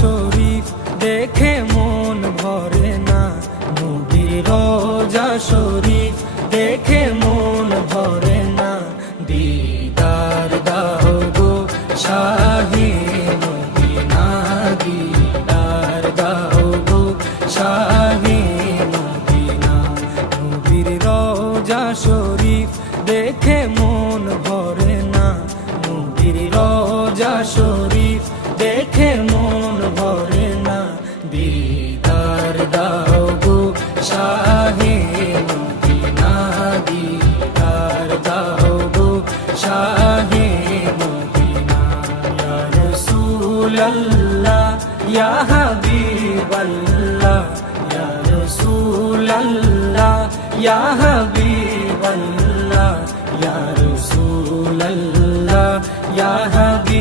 শরীফ দেখে মন ভরে না, নবীর রোজা শরীফ দেখে মন ভরে না। দিদার দাও গো শাহে মদিনা, দিদার দাও গো শাহে মদিনা। নবীর রোজা শরীফ দেখে মন ভরে না, নবীর রোজা শরীফ দেখে মন ভরে না। দিদার দাও গো শাহে মদিনা, দিদার দাও গো শাহে মদিনা। ইয়া রাসূলাল্লাহ ইয়া হাবিবাল্লাহ, ইয়া রাসূলাল্লাহ ইয়া হাবিবাল্লাহ, ইয়া রাসূলাল্লাহ ইয়া হাবিব